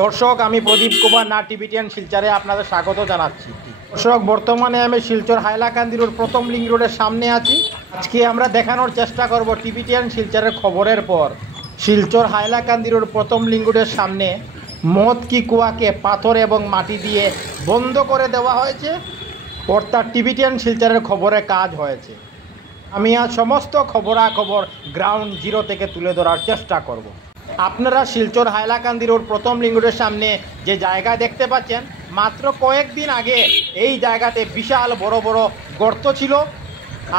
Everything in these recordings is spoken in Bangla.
দর্শক, আমি প্রদীপ কুমার না টিভিটিএন শিলচরে আপনাদের স্বাগত জানাচ্ছি। দর্শক, বর্তমানে আমি শিলচর হাইলাকান্দি রোড প্রথম লিঙ্ক রোডের সামনে আছি। আজকে আমরা দেখানোর চেষ্টা করব টিভিটিএন শিলচরের খবরের পর শিলচর হাইলাকান্দি রোড প্রথম লিঙ্ক রোডের সামনে মদ কি কুয়াকে পাথর এবং মাটি দিয়ে বন্ধ করে দেওয়া হয়েছে, অর্থাৎ টিভিটিএন শিলচরের খবরে কাজ হয়েছে। আমি আজ সমস্ত খবরাখবর গ্রাউন্ড জিরো থেকে তুলে ধরার চেষ্টা করব। আপনারা শিলচর হাইলাকান্দি রোড প্রথম লিঙ্ক রোডের সামনে যে জায়গা দেখতে পাচ্ছেন, মাত্র কয়েকদিন আগে এই জায়গাতে বিশাল বড় বড় গর্ত ছিল,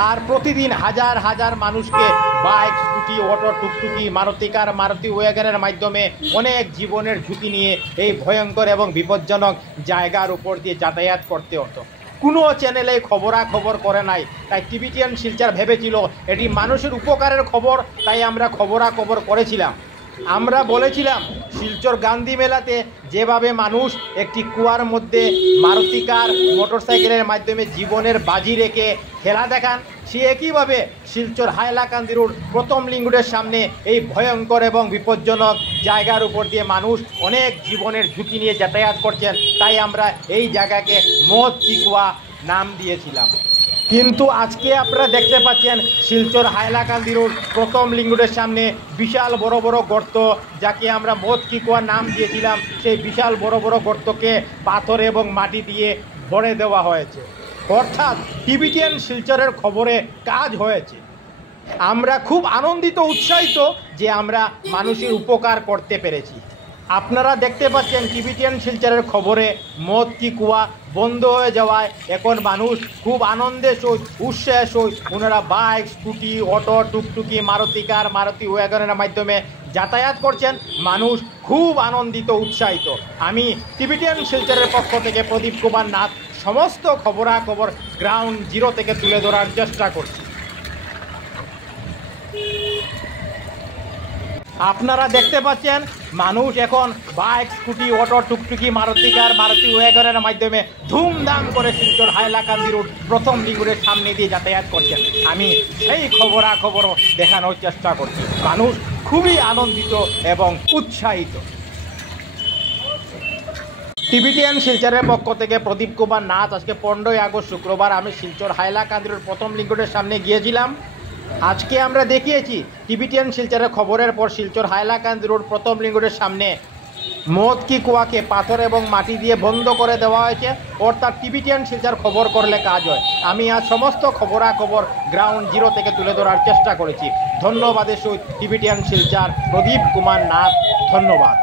আর প্রতিদিন হাজার হাজার মানুষকে বাইক, স্কুটি, অটো, টুকটুকি, মারুতি কার, মারুতি ওয়াগনের মাধ্যমে অনেক জীবনের ঝুঁকি নিয়ে এই ভয়ঙ্কর এবং বিপজ্জনক জায়গার উপর দিয়ে যাতায়াত করতে হতো। কোনো চ্যানেলে খবরাখবর করে নাই, তাই টিভিটিএন শিলচর ভেবেছিল এটি মানুষের উপকারের খবর, তাই আমরা খবরাখবর করেছিলাম। আমরা বলেছিলাম শিলচর গান্ধী মেলাতে যেভাবে মানুষ একটি কুয়ার মধ্যে মারুতি কার, মোটরসাইকেলের মাধ্যমে জীবনের বাজি রেখে খেলা দেখান, সে একইভাবে শিলচর হাইলাকান্দি রোড প্রথম লিঙ্ক রোডের সামনে এই ভয়ঙ্কর এবং বিপজ্জনক জায়গার উপর দিয়ে মানুষ অনেক জীবনের ঝুঁকি নিয়ে যাতায়াত করছেন, তাই আমরা এই জায়গাকে মদ কি কুয়া নাম দিয়েছিলাম। কিন্তু আজকে আপনারা দেখতে পাচ্ছেন শিলচর হাইলাকান্দি রোড প্রথম লিঙ্ক রোডের সামনে বিশাল বড় বড় গর্ত, যাকে আমরা মদ কি কুয়া নাম দিয়েছিলাম, সেই বিশাল বড় বড় গর্তকে পাথর এবং মাটি দিয়ে ভরে দেওয়া হয়েছে। অর্থাৎ টিভিটিএন শিলচরের খবরে কাজ হয়েছে। আমরা খুব আনন্দিত, উৎসাহিত যে আমরা মানুষের উপকার করতে পেরেছি। আপনারা দেখতে পাচ্ছেন টিভিটিএন শিলচরের খবরে মদ কি কুয়া বন্ধ হয়ে যাওয়ায় এখন মানুষ খুব আনন্দের সহিত, উৎসাহের সহিত ওনারা বাইক, স্কুটি, অটো, টুকটুকি, মারুতি কার, মারুতি ওয়াগনের মাধ্যমে যাতায়াত করছেন। মানুষ খুব আনন্দিত, উৎসাহিত। আমি টিভিটিএন শিলচরের পক্ষ থেকে প্রদীপ কুমার নাথ সমস্ত খবরাখবর গ্রাউন্ড জিরো থেকে তুলে ধরার চেষ্টা করছি। আপনারা দেখতে পাচ্ছেন মানুষ এখন বাইক, স্কুটি, অটো, টুকটুকি, মারুতি কার, মারুতি ওয়াগনের মাধ্যমে ধুমধাম করে শিলচর হাইলাকান্দি রোড প্রথম লিঙ্ক রোডের সামনে দিয়ে যাতায়াত করছেন। আমি সেই খবরাখবর দেখানোর চেষ্টা করছি। মানুষ খুবই আনন্দিত এবং উৎসাহিত। টিভিটিএন শিলচরের পক্ষ থেকে প্রদীপ কুমার নাথ। আজকে 15ই আগস্ট শুক্রবার আমি শিলচর হাইলাকান্দি রোড প্রথম লিঙ্ক রোডের সামনে গিয়েছিলাম। আজকে আমরা দেখিয়েছি টিভিটিএন শিলচরের খবরের পর শিলচর হাইলাকান্দি রোড প্রথম লিঙ্ক রোডের সামনে মদ কি কুয়াকে পাথর এবং মাটি দিয়ে বন্ধ করে দেওয়া হয়েছে, অর্থাৎ টিভিটিএন শিলচর খবর করলে কাজ হয়। আমি আজ সমস্ত খবরাখবর গ্রাউন্ড জিরো থেকে তুলে ধরার চেষ্টা করেছি। ধন্যবাদের সহিত টিভিটিএন শিলচর প্রদীপ কুমার নাথ। ধন্যবাদ।